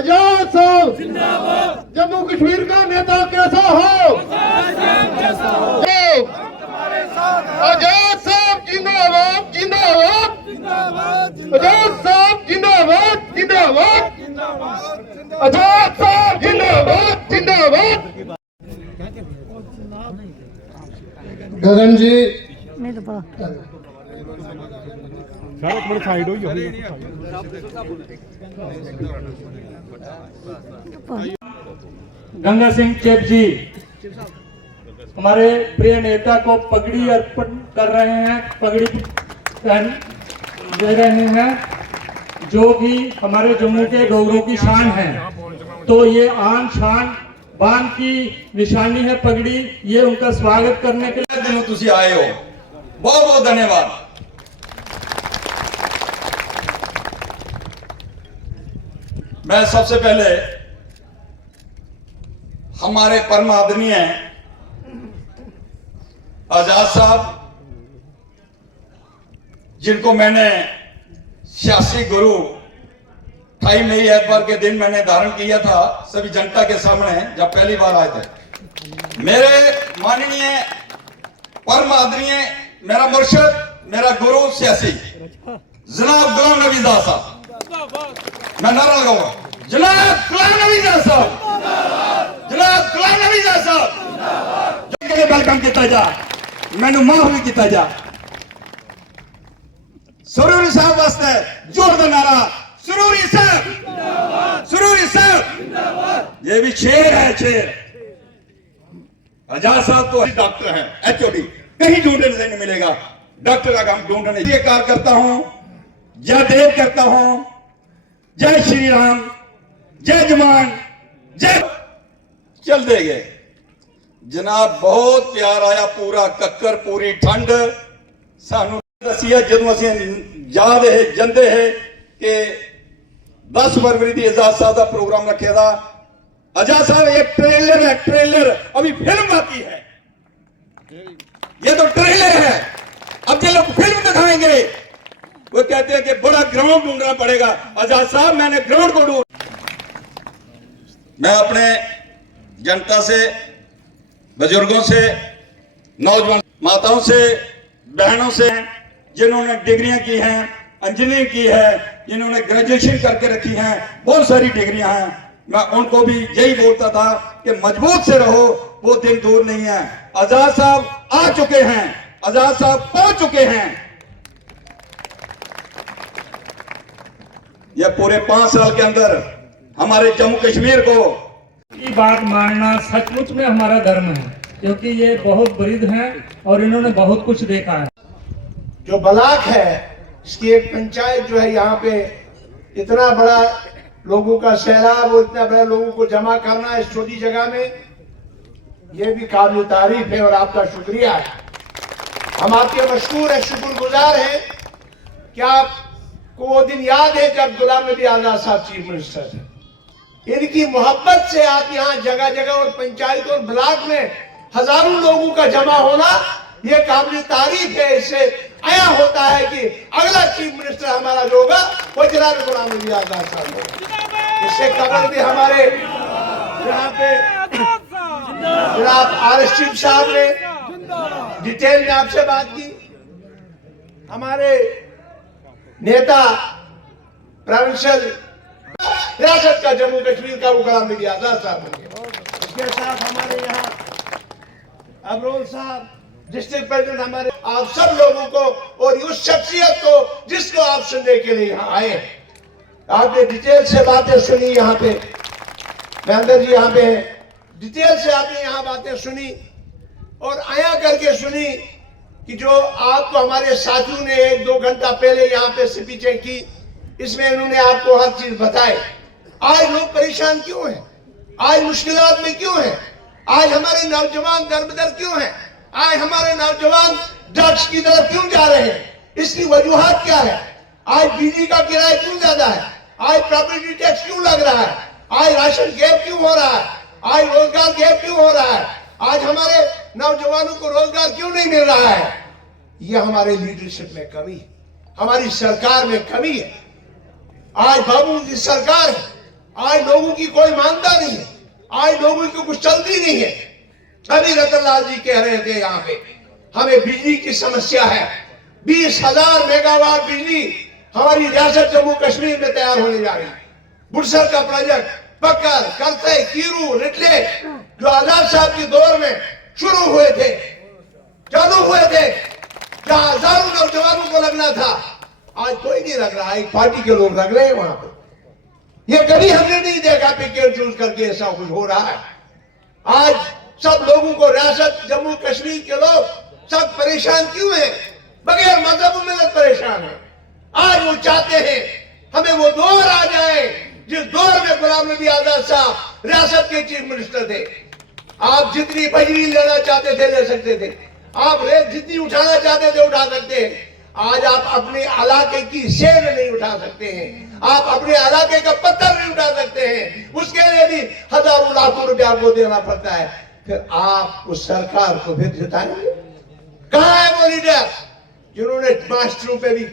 आजाद साहब जम्मू कश्मीर का नेता कैसा हो? आजाद साहब जिंदाबाद जिंदाबाद, आजाद साहब जिंदाबाद जिंदाबाद, आजाद साहब जिंदाबाद जिंदाबाद। गगन जी नहीं तो पता एक मिनट साइड हो गंगा सिंह चेप जी हमारे प्रिय नेता को पगड़ी अर्पण कर रहे हैं, पगड़ी पहन दे रहे हैं, जो भी हमारे जम्मू के गौरव की शान है। तो ये आन शान बान की निशानी है पगड़ी। ये उनका स्वागत करने के लिए दिनों तुसी आए हो, बहुत बहुत धन्यवाद। मैं सबसे पहले हमारे परम आदरणीय आजाद साहब, जिनको मैंने सियासी गुरु 28 मई एतवार के दिन मैंने धारण किया था सभी जनता के सामने जब पहली बार आए थे। मेरे माननीय परम आदरणीय मेरा मुर्शिद, मेरा गुरु सियासी जनाब गुलाम नबी आजाद साहब, मैं नारा लगाऊंगा, जनाब गुलाम नबी आजाद साहब, जनाब गुलाम नबी आजाद साहब। जो वेलकम किया जा, मैनू माफ भी किया जा। सुरूरी साहब वास्ते जोरदार नारा, सुरूरी साहब, सुरूरी साहब। ये भी शेर है, शेर। आजाद साहब तो डॉक्टर हैं, एचओडी, कहीं ढूंढने से नहीं मिलेगा। डॉक्टर का काम ढूंढने ये कार्य करता हूं, जय देव करता हूं, जय श्री राम, जय जवान, जय। चल दे गए जनाब, बहुत प्यार आया, पूरा कक्कर पूरी ठंड सानू दसी है। जो अस याद है जंदे है कि 10 फरवरी की आजाद साहब का प्रोग्राम रखे था। आजाद साहब एक ट्रेलर है, ट्रेलर, अभी फिल्म बाकी है। ये तो ट्रेलर है, अब जो लोग फिल्म दिखाएंगे वो कहते हैं कि बड़ा ग्राउंड ढूंढना पड़ेगा। आजाद साहब मैंने ग्राउंड को ढूंढ। मैं अपने जनता से, बुजुर्गों से, नौजवान माताओं से, बहनों से, जिन्होंने डिग्रियां की हैं, इंजीनियरिंग की है, जिन्होंने ग्रेजुएशन करके रखी हैं, बहुत सारी डिग्रियां हैं, मैं उनको भी यही बोलता था कि मजबूत से रहो, वो दिन दूर नहीं है। आजाद साहब आ चुके हैं, आजाद साहब पहुंच चुके हैं। यह पूरे 5 साल के अंदर हमारे जम्मू कश्मीर को की बात मानना सचमुच में हमारा धर्म है, क्योंकि ये बहुत वृद्ध हैं और इन्होंने बहुत कुछ देखा है। जो ब्लॉक है इसकी एक पंचायत जो है, यहाँ पे इतना बड़ा लोगों का सैलाब और इतना बड़ा लोगों को जमा करना इस छोटी जगह में, ये भी काबिल तारीफ है और आपका शुक्रिया है। हम आपके मशकूर है, शुक्रगुजार हैं कि आपको वो दिन याद है जब गुलाम नबी आजाद साहब चीफ मिनिस्टर थे। इनकी मोहब्बत से आप यहाँ जगह जगह और पंचायत और ब्लॉक में हजारों लोगों का जमा होना, ये काबिल तारीफ है। इससे आया होता है कि अगला चीफ मिनिस्टर हमारा जो होगा वो जनाब गुलाम नबी आजाद साहब होगा। इससे कबल भी हमारे यहाँ पे जनाब आरिफ चीफ साहब ने डिटेल में आपसे बात की। हमारे नेता प्रोविंशियल रियासत का जम्मू कश्मीर का वो गुलाम नबी आजाद साहब बने। इसके साथ हमारे यहाँ अबरोल साहब डिस्ट्रिक्ट प्रेसिडेंट, हमारे आप सब लोगों को और उस शख्सियत को जिसको आप सुनने के लिए यहाँ आए, आपने डिटेल से बातें सुनी। यहाँ पे महेंद्र जी यहाँ पे डिटेल से आपने यहाँ बातें सुनी और आया करके सुनी कि जो आपको हमारे साथियों ने 1-2 घंटा पहले यहाँ पे स्पीचें की, इसमें उन्होंने आपको हर चीज बताई। आज लोग परेशान क्यों हैं, आज मुश्किलात में क्यों हैं, आज हमारे नौजवान दरबदर क्यों हैं, आज हमारे नौजवान ड्रग्स की तरफ क्यों जा रहे हैं, इसकी वजूहात क्या है। आज बिजली का किराया क्यों ज्यादा है, आज प्रॉपर्टी टैक्स क्यों लग रहा है, आज राशन गैप क्यों हो रहा है, आज रोजगार गैप क्यों हो रहा है, आज हमारे नौजवानों को रोजगार क्यों नहीं मिल रहा है। ये हमारे लीडरशिप में कमी है, हमारी सरकार में कमी है। आज बाबू की सरकार है, आज लोगों की कोई मानता नहीं है, आज लोगों की कुछ चलती नहीं है। अभी रतन लाल जी कह रहे थे यहाँ पे हमें बिजली की समस्या है। 20,000 मेगावाट बिजली हमारी रियासत जम्मू कश्मीर में तैयार होने जा रही है। बुरसर का प्रोजेक्ट, बकर, करते, कीरू, रिटले जो आजाद साहब के दौर में शुरू हुए थे, चालू हुए थे, जहां हजारों नौजवानों को लगना था, आज कोई नहीं लग रहा। एक पार्टी के लोग लग रहे हैं वहां पे। ये कभी हमने नहीं देखा पिकेट चूज करके ऐसा कुछ हो रहा है। आज सब लोगों को रियासत जम्मू कश्मीर के लोग सब परेशान क्यों हैं? बगैर मजहब मिलत परेशान है। आज वो चाहते हैं हमें वो दौर आ जाए जिस दौर में गुलाम नबी आजाद साहब रियासत के चीफ मिनिस्टर थे। आप जितनी बजरी लेना चाहते थे ले सकते थे, आप रेत जितनी उठाना चाहते थे उठा सकते हैं। आज आप अपने इलाके की सेल नहीं उठा सकते हैं, आप अपने इलाके का पत्थर नहीं उठा सकते हैं। उसके लिए भी हजारों लाखों रुपया आपको देना पड़ता है। फिर आप उस सरकार को फिर जिताएंगे? कहाँ है वो लीडर जिन्होंने मास्टरों पे भी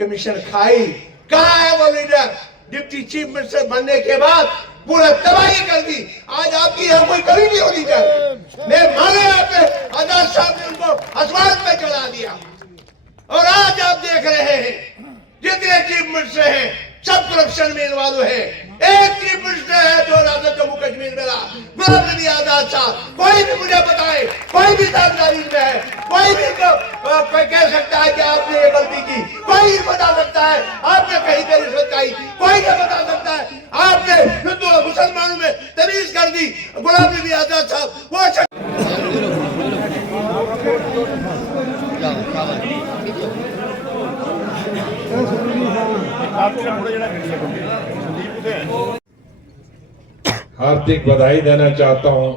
कमीशन खाई? कहाँ है वो लीडर डिप्टी चीफ मिनिस्टर बनने के बाद पूरा तबाही कर दी? आज आपकी यहाँ कोई कमी नहीं होनी चाहिए। मैं माने यहाँ पे आजाद साहब ने उनको आसमान पे चढ़ा दिया और आज आप देख रहे हैं जितने चीफ मिनिस्टर हैं सब करप्शन में इन्वॉल्व है। एक चीफ मिनिस्टर है जो रियासत जम्मू कश्मीर में रहा, गुलाम नबी आजाद साहब। कोई भी मुझे बताए, कोई भी जानकारी में है, कोई भी कह सकता है कि आपने ये गलती की, कोई नहीं बता सकता है आपने कहीं पे रिश्वत खाई, कोई नहीं बता सकता है आपने हिंदू और मुसलमानों में तमीज कर दी। गुलाम नबी आजाद साहब वो हार्दिक बधाई देना चाहता हूं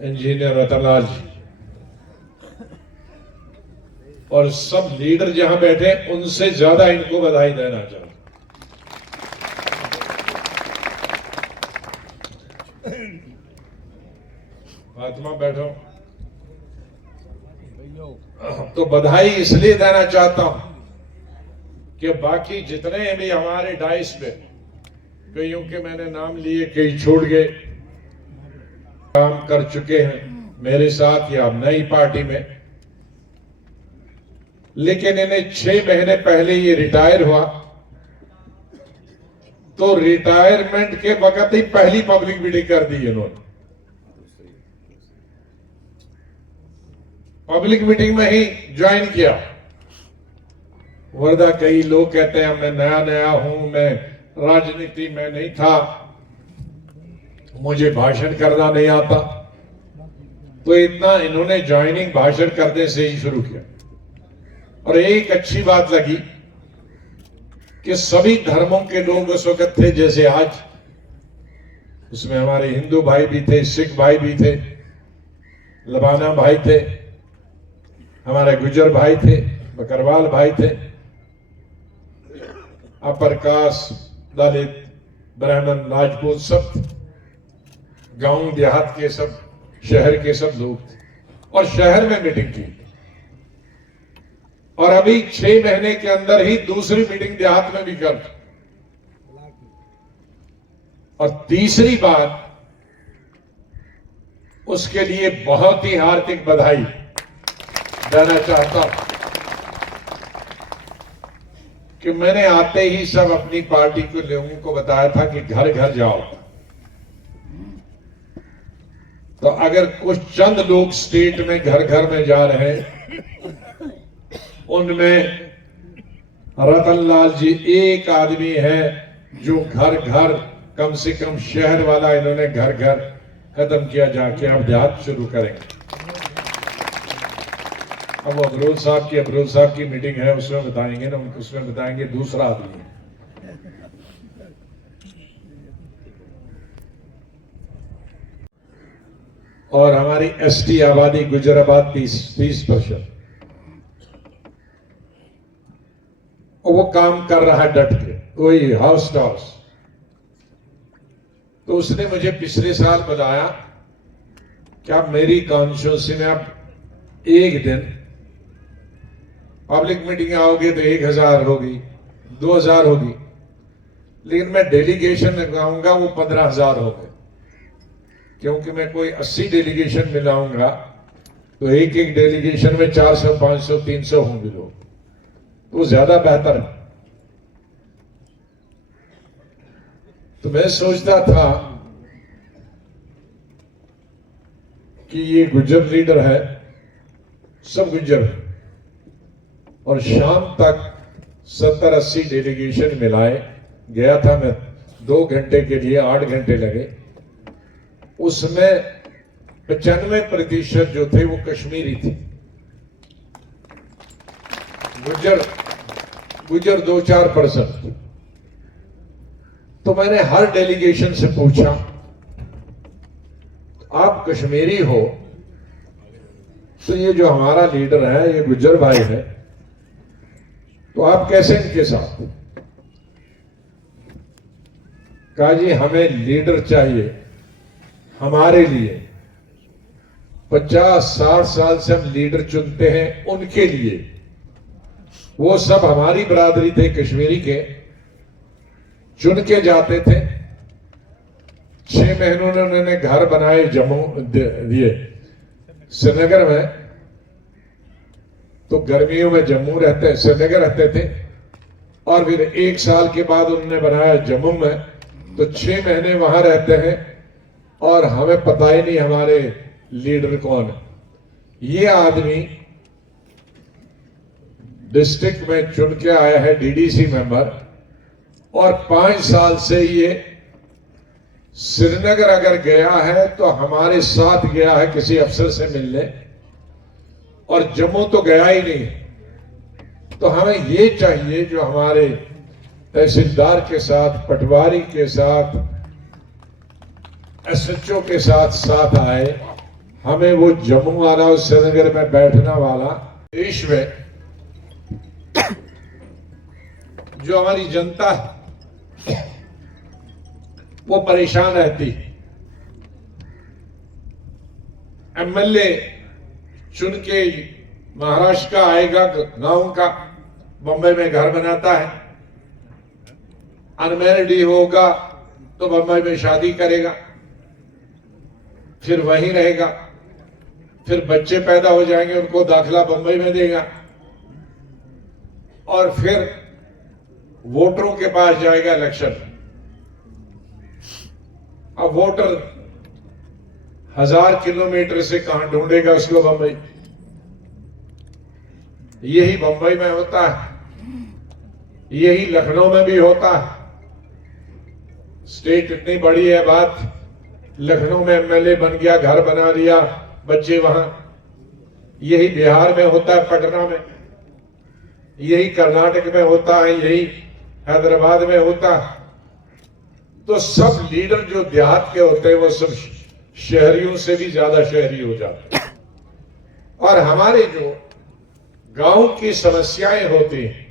इंजीनियर रतन लाल जी और सब लीडर जहां बैठे उनसे ज्यादा इनको बधाई देना चाहता हूं। फातिमा बैठो। तो बधाई इसलिए देना चाहता हूं कि बाकी जितने भी हमारे डाइस पे, कईयों के मैंने नाम लिए, कई छोड़ गए, काम कर चुके हैं मेरे साथ या नई पार्टी में, लेकिन इन्हें 6 महीने पहले ये रिटायर हुआ तो रिटायरमेंट के वक्त ही पहली पब्लिक मीटिंग कर दी इन्होंने। पब्लिक मीटिंग में ही ज्वाइन किया। वरदा कई लोग कहते हैं मैं नया नया हूं, मैं राजनीति में नहीं था, मुझे भाषण करना नहीं आता, तो इतना इन्होंने ज्वाइनिंग भाषण करने से ही शुरू किया। और एक अच्छी बात लगी कि सभी धर्मों के लोग उस वक्त थे जैसे आज। उसमें हमारे हिंदू भाई भी थे, सिख भाई भी थे, लबाना भाई थे, हमारे गुजर भाई थे, बकरवाल भाई थे, अपर कास्ट, दलित, ब्राह्मण, राजपूत, सब गांव देहात के, सब शहर के सब लोग थे और शहर में मीटिंग की। और अभी 6 महीने के अंदर ही दूसरी मीटिंग देहात में भी कर। और तीसरी बात, उसके लिए बहुत ही हार्दिक बधाई देना चाहता हूं कि मैंने आते ही सब अपनी पार्टी के लोगों को बताया था कि घर घर जाओ। तो अगर कुछ चंद लोग स्टेट में घर घर में जा रहे हैं, उनमें रतन लाल जी एक आदमी है जो घर घर, कम से कम शहर वाला इन्होंने घर घर खत्म किया जाके अब देहात शुरू करेंगे। अब अबरूल साहब की मीटिंग है, उसमें बताएंगे ना, उसमें बताएंगे दूसरा आदमी है। और हमारी एसटी आबादी गुजराबाद 30%, वो काम कर रहा है डट के, वही हाउस टू हाउस। तो उसने मुझे पिछले साल बताया कि आप मेरी कॉन्स्टिट्यूंसी में आप एक दिन पब्लिक मीटिंग आओगे तो 1000 होगी, 2000 होगी, लेकिन मैं डेलीगेशन लगाऊंगा वो 15,000 हो गए, क्योंकि मैं कोई 80 डेलीगेशन मिलाऊंगा तो एक एक डेलीगेशन में 400, 500, 300 होंगे लोग, तो ज्यादा बेहतर है। तो मैं सोचता था कि ये गुज्जर लीडर है, सब गुज्जर है, और शाम तक 70-80 डेलीगेशन मिलाए गया था मैं 2 घंटे के लिए, 8 घंटे लगे। उसमें 95% जो थे वो कश्मीरी थे, गुज्जर 2-4%। तो मैंने हर डेलीगेशन से पूछा, आप कश्मीरी हो तो ये जो हमारा लीडर है, ये गुज्जर भाई है, तो आप कैसे इनके साथ? कहा जी हमें लीडर चाहिए हमारे लिए। 50-60 साल से हम लीडर चुनते हैं उनके लिए। वो सब हमारी बरादरी थे, कश्मीरी के, चुन के जाते थे। 6 महीनों में उन्होंने घर बनाए जम्मू दिए श्रीनगर में, तो गर्मियों में जम्मू रहते, श्रीनगर रहते थे, और फिर 1 साल के बाद उन्होंने बनाया जम्मू में, तो 6 महीने वहां रहते हैं और हमें पता ही नहीं हमारे लीडर कौन है। ये आदमी डिस्ट्रिक्ट में चुन के आया है, डीडीसी मेंबर, और 5 साल से ये श्रीनगर अगर गया है तो हमारे साथ गया है किसी अफसर से मिलने, और जम्मू तो गया ही नहीं। तो हमें ये चाहिए जो हमारे तहसीलदार के साथ, पटवारी के साथ, एसएचओ के साथ आए, हमें वो जम्मू वाला और श्रीनगर में बैठना वाला। देश में जो हमारी जनता है वो परेशान रहती। एमएलए चुन के महाराष्ट्र का आएगा, गांव का, बंबई में घर बनाता है, अनमैरिड होगा तो बंबई में शादी करेगा, फिर वहीं रहेगा, फिर बच्चे पैदा हो जाएंगे, उनको दाखिला बंबई में देगा, और फिर वोटरों के पास जाएगा इलेक्शन। अब वोटर 1000 किलोमीटर से कहां ढूंढेगा उसको बंबई? यही बंबई में होता है, यही लखनऊ में भी होता है। स्टेट इतनी बड़ी है, बात लखनऊ में एमएलए बन गया, घर बना लिया, बच्चे वहां। यही बिहार में होता है, पटना में, यही कर्नाटक में होता है, यही हैदराबाद में होता है। तो सब लीडर जो देहात के होते हैं वो सब शहरियों से भी ज्यादा शहरी हो जाते हैं। और हमारे जो गांव की समस्याएं होती हैं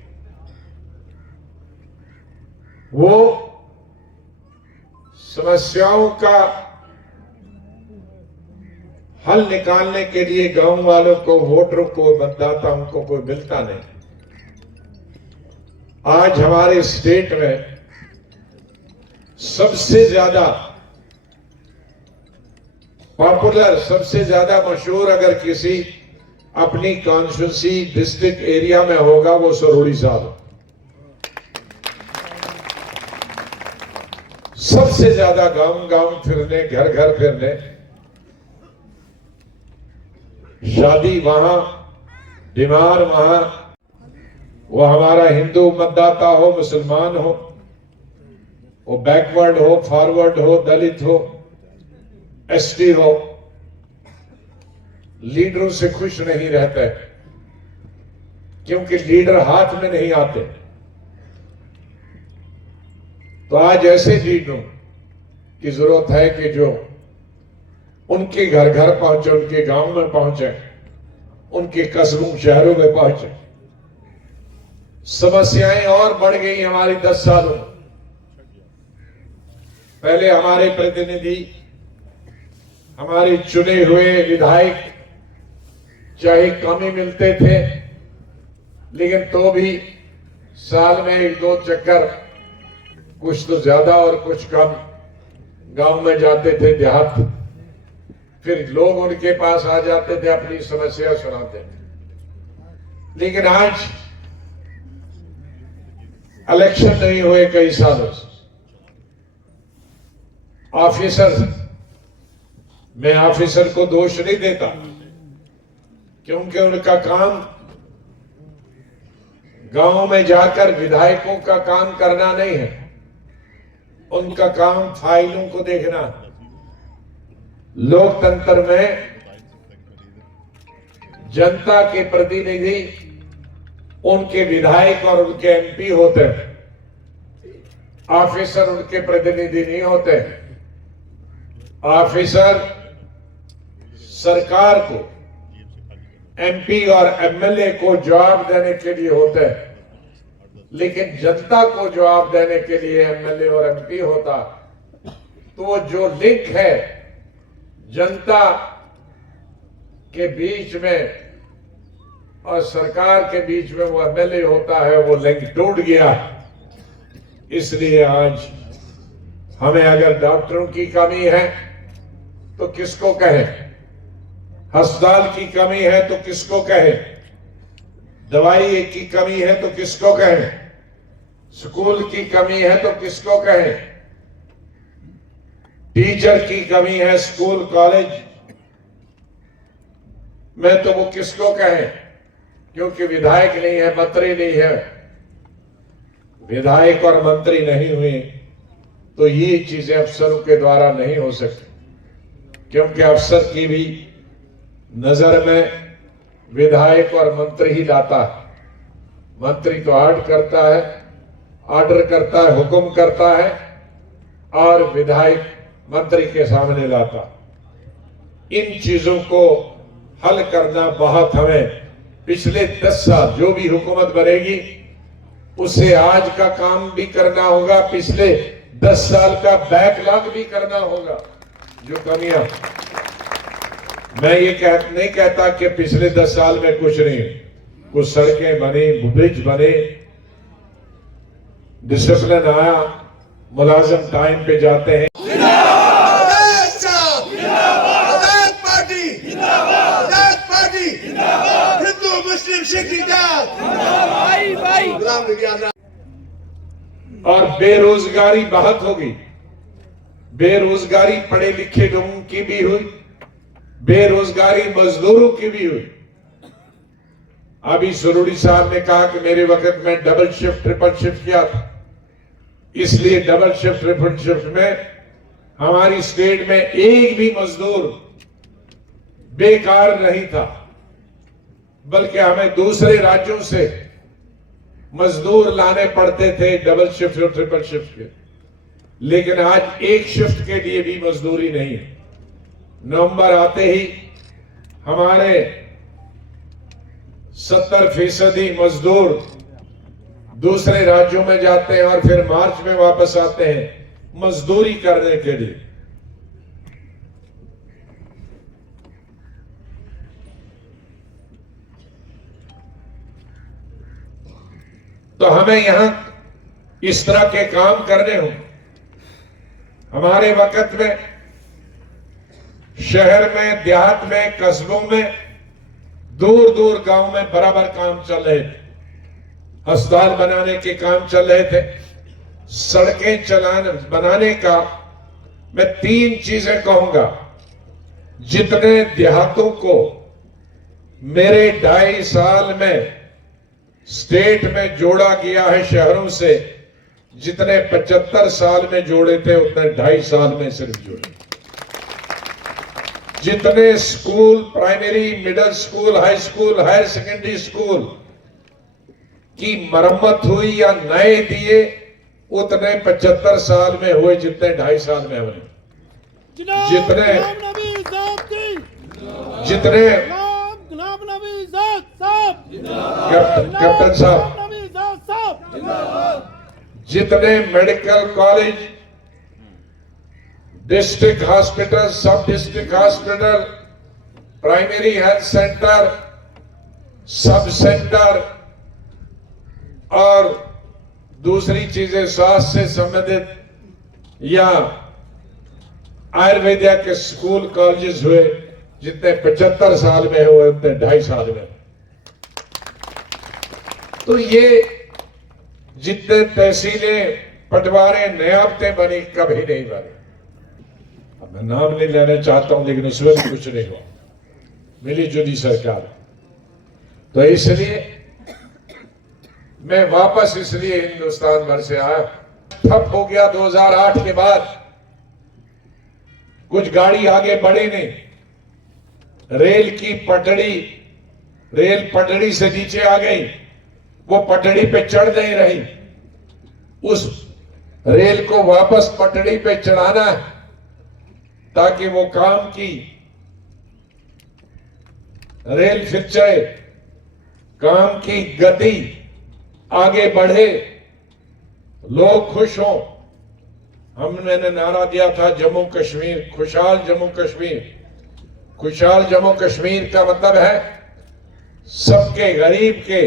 वो समस्याओं का हल निकालने के लिए गांव वालों को, वोटरों को, मतदाताओं को कोई मिलता नहीं। आज हमारे स्टेट में सबसे ज्यादा पॉपुलर, सबसे ज्यादा मशहूर अगर किसी अपनी कॉन्स्टिट्यूंसी डिस्ट्रिक्ट एरिया में होगा वो सरोड़ी साहब। सबसे ज्यादा गांव फिरने, घर घर फिरने, शादी वहां, बीमार वहां, वो हमारा हिंदू मतदाता हो, मुसलमान हो, वो बैकवर्ड हो, फॉरवर्ड हो, दलित हो, एसटी हो, लीडरों से खुश नहीं रहते, क्योंकि लीडर हाथ में नहीं आते। तो आज ऐसे लीडरों की जरूरत है कि जो उनके घर घर पहुंचे, उनके गांव में पहुंचे, उनके कस्बों शहरों में पहुंचे। समस्याएं और बढ़ गई हमारी 10 सालों में। पहले हमारे प्रतिनिधि, हमारे चुने हुए विधायक चाहे कम ही मिलते थे, लेकिन तो भी साल में 1-2 चक्कर कुछ तो ज्यादा और कुछ कम गांव में जाते थे देहात, फिर लोग उनके पास आ जाते थे, अपनी समस्या सुनाते थे। लेकिन आज इलेक्शन नहीं हुए कई सालों से, ऑफिसर, मैं ऑफिसर को दोष नहीं देता क्योंकि उनका काम गांव में जाकर विधायकों का काम करना नहीं है, उनका काम फाइलों को देखना। लोकतंत्र में जनता के प्रतिनिधि उनके विधायक और उनके एमपी होते हैं, ऑफिसर उनके प्रतिनिधि नहीं होते। ऑफिसर सरकार को, एमपी और एमएलए को जवाब देने के लिए होते हैं, लेकिन जनता को जवाब देने के लिए एमएलए और एमपी होता। तो जो लिंक है जनता के बीच में और सरकार के बीच में, वो एमएलए होता है, वो लिंक टूट गया। इसलिए आज हमें अगर डॉक्टरों की कमी है तो किसको कहें, अस्पताल की कमी है तो किसको कहें, दवाई की कमी है तो किसको कहें, स्कूल की कमी है तो किसको कहें, टीचर की कमी है स्कूल कॉलेज में तो वो किसको कहें, क्योंकि विधायक नहीं है, मंत्री नहीं है। विधायक और मंत्री नहीं हुए तो ये चीजें अफसरों के द्वारा नहीं हो सकती, क्योंकि अफसर की भी नजर में विधायक और मंत्री ही लाता है। मंत्री तो ऑर्डर करता है, हुक्म करता है, और विधायक मंत्री के सामने लाता। इन चीजों को हल करना बहुत, हमें पिछले 10 साल जो भी हुकूमत बनेगी उसे आज का काम भी करना होगा, पिछले 10 साल का बैकलॉग भी करना होगा। जो कमियां, मैं ये नहीं कहता कि पिछले 10 साल में कुछ नहीं, कुछ सड़कें बनी, ब्रिज बने, डिसिप्लिन आया, मुलाजिम टाइम पे जाते हैं। हिंदू मुस्लिम सिख और बेरोजगारी बहुत होगी, बेरोजगारी पढ़े लिखे लोगों की भी हुई, बेरोजगारी मजदूरों की भी हुई। अभी सुरुड़ी साहब ने कहा कि मेरे वक्त में डबल शिफ्ट ट्रिपल शिफ्ट किया था, इसलिए डबल शिफ्ट ट्रिपल शिफ्ट में हमारी स्टेट में एक भी मजदूर बेकार नहीं था, बल्कि हमें दूसरे राज्यों से मजदूर लाने पड़ते थे डबल शिफ्ट और ट्रिपल शिफ्ट के। लेकिन आज एक शिफ्ट के लिए भी मजदूरी नहीं है। नवंबर आते ही हमारे 70% मजदूर दूसरे राज्यों में जाते हैं और फिर मार्च में वापस आते हैं मजदूरी करने के लिए। तो हमें यहां इस तरह के काम करने हों। हमारे वक्त में शहर में, देहात में, कस्बों में, दूर दूर गांव में बराबर काम चल रहे थे। अस्पताल बनाने के काम चल रहे थे, सड़कें बनाने का मैं 3 चीजें कहूंगा। जितने देहातों को मेरे 2.5 साल में स्टेट में जोड़ा गया है शहरों से, जितने 75 साल में जोड़े थे उतने 2.5 साल में सिर्फ जोड़े। जितने school, primary, middle school, high school, higher secondary school की मरम्मत हुई या नए दिए, उतने 75 साल में हुए जितने 2.5 साल में हुए। जितने कैप्टन साहब, जितने मेडिकल कॉलेज, डिस्ट्रिक्ट हॉस्पिटल, सब district hospital, primary health centre, sub centre और दूसरी चीजें स्वास्थ्य से संबंधित या आयुर्वेदिया के स्कूल कॉलेजेस हुए, जितने 75 साल में हुए उतने 2.5 साल में। तो ये जितने तहसीलें, पटवारे, नियामतें बनी, कभी नहीं बनी। अब मैं नाम नहीं लेना चाहता हूं, लेकिन उसमें भी कुछ नहीं हुआ, मिली जुली सरकार। तो इसलिए मैं वापस इसलिए हिंदुस्तान भर से आया। ठप हो गया 2008 के बाद, कुछ गाड़ी आगे बढ़े नहीं। रेल की पटड़ी, रेल पटड़ी से नीचे आ गई, वो पटड़ी पे चढ़ नहीं रही। उस रेल को वापस पटड़ी पे चढ़ाना है ताकि वो काम की रेल फिर चले, काम की गति आगे बढ़े, लोग खुश हों। मैंने नारा दिया था जम्मू कश्मीर, खुशहाल जम्मू कश्मीर। खुशहाल जम्मू कश्मीर का मतलब है सबके, गरीब के,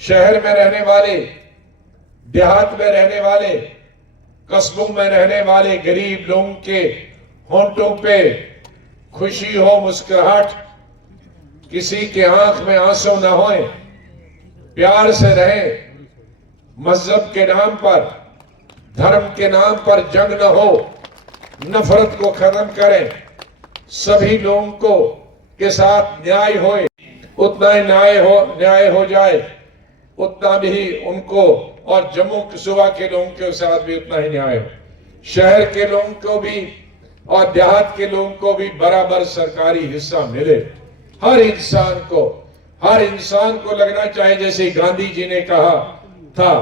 शहर में रहने वाले, देहात में रहने वाले, कस्बों में रहने वाले गरीब लोगों के होंठों पे खुशी हो, मुस्कुराहट, किसी के आंख में आंसू न होए, प्यार से रहे, मजहब के नाम पर, धर्म के नाम पर जंग न हो, नफरत को खत्म करें, सभी लोगों को के साथ न्याय होए, उतना ही न्याय हो जाए, उतना भी उनको, और जम्मू सूबा के लोगों के साथ भी उतना ही न्याय हो। शहर के लोगों को भी और देहात के लोगों को भी बराबर सरकारी हिस्सा मिले। हर इंसान को लगना चाहिए, जैसे गांधी जी ने कहा था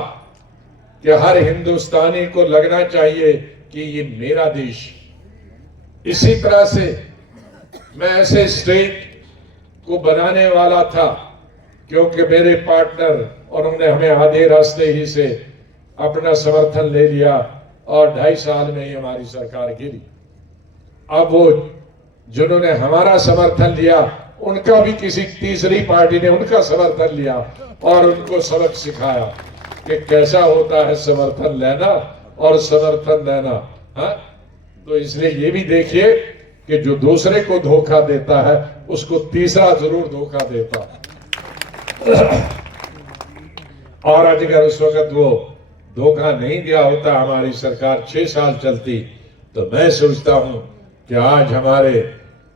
कि हर हिंदुस्तानी को लगना चाहिए कि ये मेरा देश। इसी तरह से मैं ऐसे स्टेट को बनाने वाला था, क्योंकि मेरे पार्टनर उन्होंने हमें आधे रास्ते ही से अपना समर्थन ले लिया और 2.5 साल में ही हमारी सरकार गिरी। अब वो जिन्होंने हमारा समर्थन लिया, उनका भी किसी तीसरी पार्टी ने उनका समर्थन लिया और उनको सबक सिखाया कि कैसा होता है समर्थन लेना और समर्थन देना। हाँ, तो इसलिए ये भी देखिए कि जो दूसरे को धोखा देता है उसको तीसरा जरूर धोखा देता है। और अगर उस वक्त वो धोखा नहीं दिया होता, हमारी सरकार 6 साल चलती, तो मैं सोचता हूं कि आज हमारे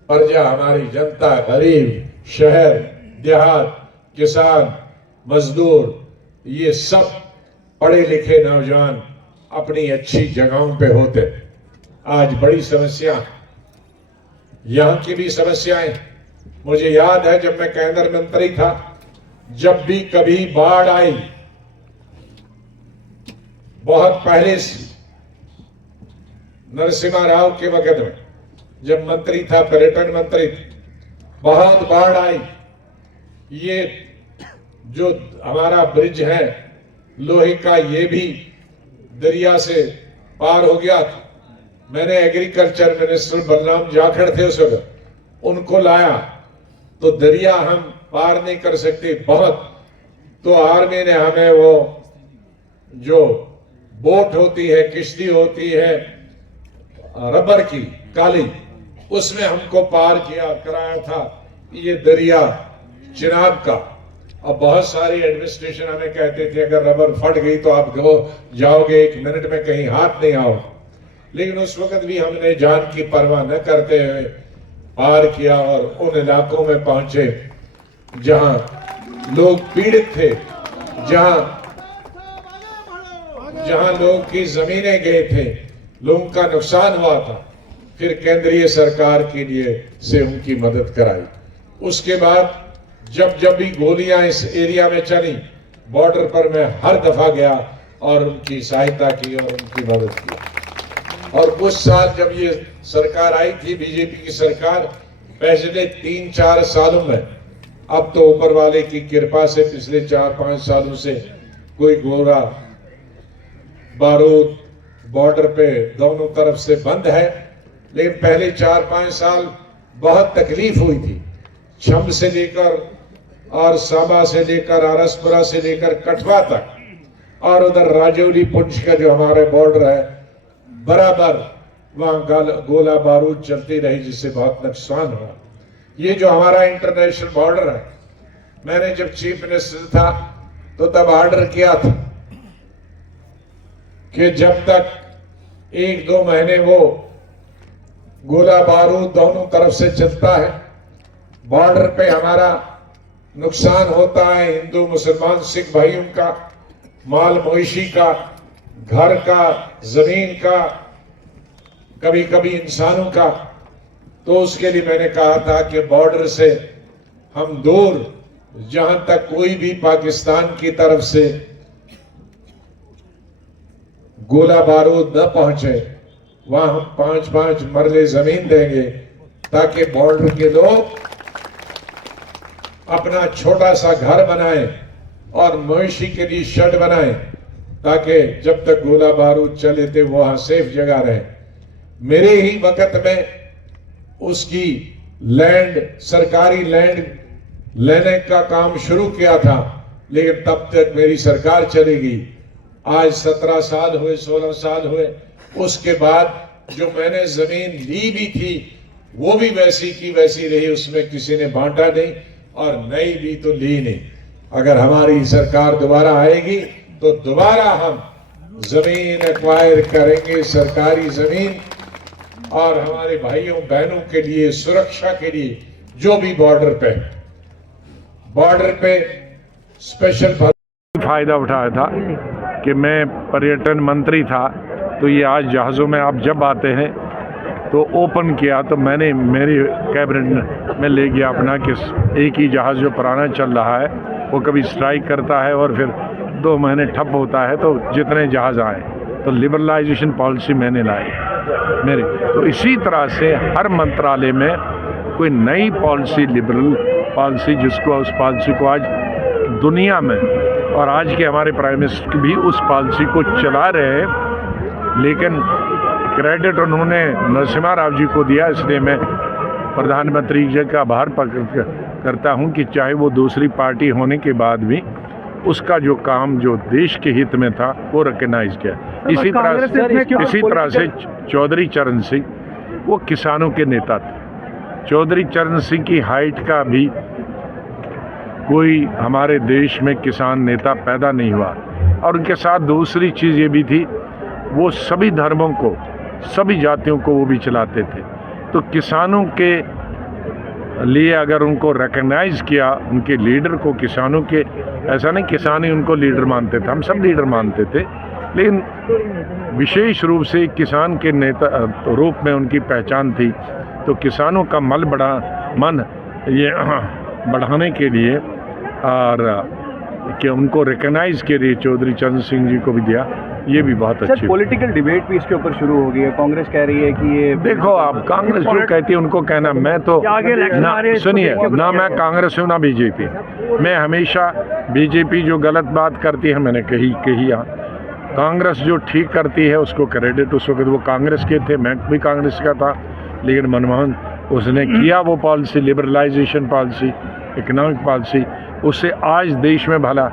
प्रजा, हमारी जनता, गरीब, शहर, देहात, किसान, मजदूर, ये सब पढ़े लिखे नौजवान अपनी अच्छी जगहों पे होते। आज बड़ी समस्या, यहां की भी समस्याएं, मुझे याद है जब मैं केंद्र मंत्री था, जब भी कभी बाढ़ आई, बहुत पहले नरसिम्हा राव के वक्त में जब मंत्री था, पर्यटन मंत्री, बहुत बाढ़ आई। ये जो हमारा ब्रिज है लोहे का, ये भी दरिया से पार हो गया था। मैंने एग्रीकल्चर मिनिस्टर बलराम जाखड़ थे उस वक्त, उनको लाया, तो दरिया हम पार नहीं कर सकते बहुत, तो आर्मी ने हमें वो जो बोट होती है, किश्ती होती है रबर की काली, उसमें हमको पार किया कराया था ये दरिया चिनाब का। और बहुत सारी एडमिनिस्ट्रेशन हमें कहते थे अगर रबर फट गई तो आप जाओगे 1 मिनट में, कहीं हाथ नहीं आओ। लेकिन उस वक्त भी हमने जान की परवाह न करते हुए पार किया और उन इलाकों में पहुंचे जहां लोग पीड़ित थे, जहां लोगों की जमीनें गए थे, लोगों का नुकसान हुआ था। फिर केंद्रीय सरकार के लिए से उनकी मदद कराई। उसके बाद जब भी गोलियां इस एरिया में चली, बॉर्डर पर मैं हर दफा गया और उनकी सहायता की और उनकी मदद की। और कुछ साल जब ये सरकार आई थी, बीजेपी की सरकार, पिछले 3-4 सालों में, अब तो ऊपर वाले की कृपा से पिछले 4-5 सालों से कोई गोला बारूद बॉर्डर पे दोनों तरफ से बंद है, लेकिन पहले 4-5 साल बहुत तकलीफ हुई थी। छम से लेकर और साबा से लेकर आरसपुरा से लेकर कठवा तक और उधर राजौरी पुंछ का जो हमारे बॉर्डर है, बराबर वहां गोला बारूद चलती रही, जिससे बहुत नुकसान हुआ। ये जो हमारा इंटरनेशनल बॉर्डर है, मैंने जब चीफ मिनिस्टर था तो तब ऑर्डर किया था कि जब तक 1-2 महीने वो गोला बारूद दोनों तरफ से चलता है, बॉर्डर पे हमारा नुकसान होता है, हिंदू मुसलमान सिख भाइयों का, माल मवेशी का, घर का, जमीन का, कभी कभी इंसानों का, तो उसके लिए मैंने कहा था कि बॉर्डर से हम दूर, जहां तक कोई भी पाकिस्तान की तरफ से गोला बारूद न पहुंचे, वहां हम 5-5 मरले जमीन देंगे, ताकि बॉर्डर के लोग अपना छोटा सा घर बनाएं और मवेशी के लिए शेड बनाएं, ताकि जब तक गोला बारूद चले थे वो वहां सेफ जगह रहे। मेरे ही वक्त में उसकी लैंड, सरकारी लैंड लेने का काम शुरू किया था, लेकिन तब तक मेरी सरकार चली गई। आज 17 साल हुए, 16 साल हुए, उसके बाद जो मैंने जमीन ली भी थी वो भी वैसी की वैसी रही, उसमें किसी ने बांटा नहीं, और नई ली तो ली नहीं। अगर हमारी सरकार दोबारा आएगी तो दोबारा हम जमीन एक्वायर करेंगे, सरकारी जमीन, और हमारे भाइयों बहनों के लिए, सुरक्षा के लिए, जो भी बॉर्डर पे स्पेशल फायदा उठाया था कि मैं पर्यटन मंत्री था, तो ये आज जहाज़ों में आप जब आते हैं तो ओपन किया, तो मैंने मेरी कैबिनेट में ले गया अपना कि एक ही जहाज़ जो पुराना चल रहा है वो कभी स्ट्राइक करता है और फिर 2 महीने ठप होता है, तो जितने जहाज़ आए, तो लिबरलाइजेशन पॉलिसी मैंने लाई मेरी। तो इसी तरह से हर मंत्रालय में कोई नई पॉलिसी, लिबरल पॉलिसी, जिसको उस पॉलिसी को आज दुनिया में, और आज के हमारे प्राइम मिनिस्टर भी उस पॉलिसी को चला रहे हैं, लेकिन क्रेडिट उन्होंने नरसिम्हा राव जी को दिया। इसलिए मैं प्रधानमंत्री जी का आभार करता हूं कि चाहे वो दूसरी पार्टी होने के बाद भी उसका जो काम जो देश के हित में था वो रिकग्नाइज किया। इसी तरह से चौधरी चरण सिंह वो किसानों के नेता थे। चौधरी चरण सिंह की हाइट का भी कोई हमारे देश में किसान नेता पैदा नहीं हुआ, और उनके साथ दूसरी चीज़ ये भी थी, वो सभी धर्मों को, सभी जातियों को वो भी चलाते थे। तो किसानों के लिए अगर उनको रिकग्नाइज किया, उनके लीडर को, किसानों के, ऐसा नहीं किसान ही उनको लीडर मानते थे, हम सब लीडर मानते थे, लेकिन विशेष रूप से किसान के नेता रूप में उनकी पहचान थी। तो किसानों का मन ये बढ़ाने के लिए और कि उनको रिकग्नाइज के लिए चौधरी चरण सिंह जी को भी दिया, ये भी बहुत अच्छी। पॉलिटिकल डिबेट भी इसके ऊपर शुरू हो गई है। कांग्रेस कह रही है कि ये, देखो आप, कांग्रेस जो कहती है उनको कहना, मैं तो ना, सुनिए ना, मैं कांग्रेस हूँ ना बीजेपी। मैं हमेशा बीजेपी जो गलत बात करती है मैंने कही कांग्रेस जो ठीक करती है उसको क्रेडिट। उस वक्त वो कांग्रेस के थे, मैं भी कांग्रेस का था, लेकिन मनमोहन उसने किया वो policy, liberalization policy, economic policy, उससे आज देश में भला